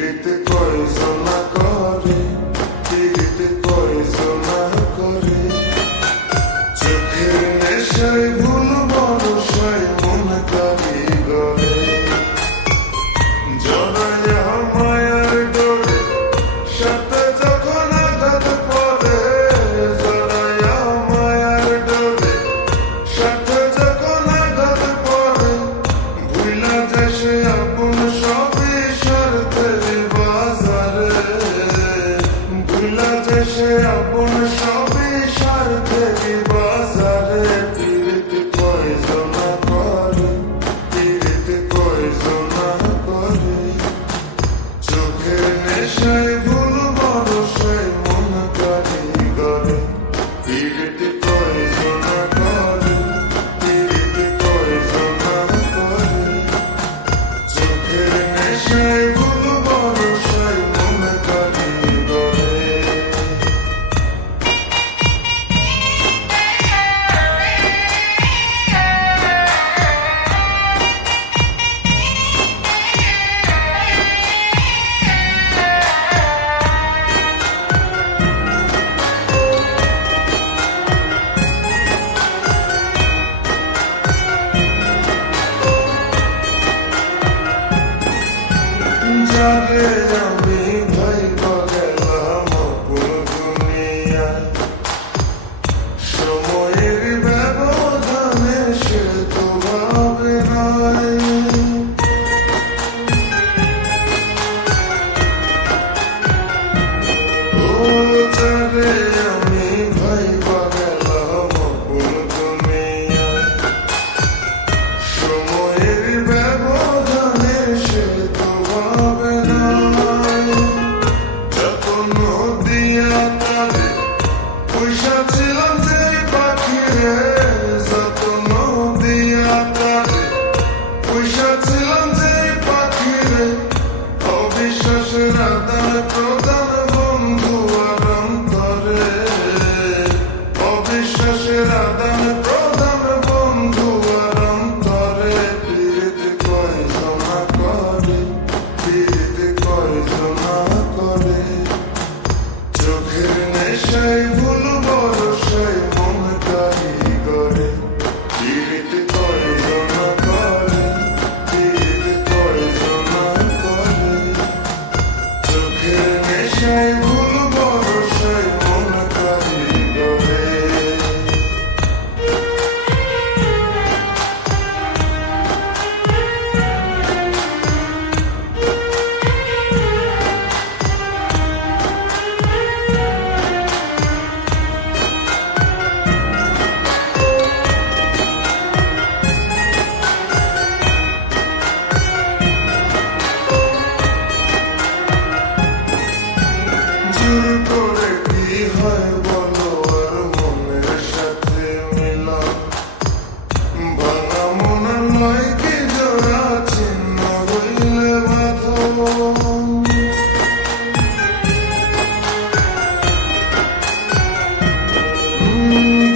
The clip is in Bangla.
বিক্রিতে কয়জন করে। বিষয় ছিলাম যে পাখিরে অবিশ্বাসের আদান প্রদান বন্ধু আর অন্তরে। অবিশ্বাসের আদান জোর করে কি হয় বলো আর মনের সাথে মিলা ভাঙা মনে নয় কি জোড়া চিহ্ন হইলে বাঁধব Thank you.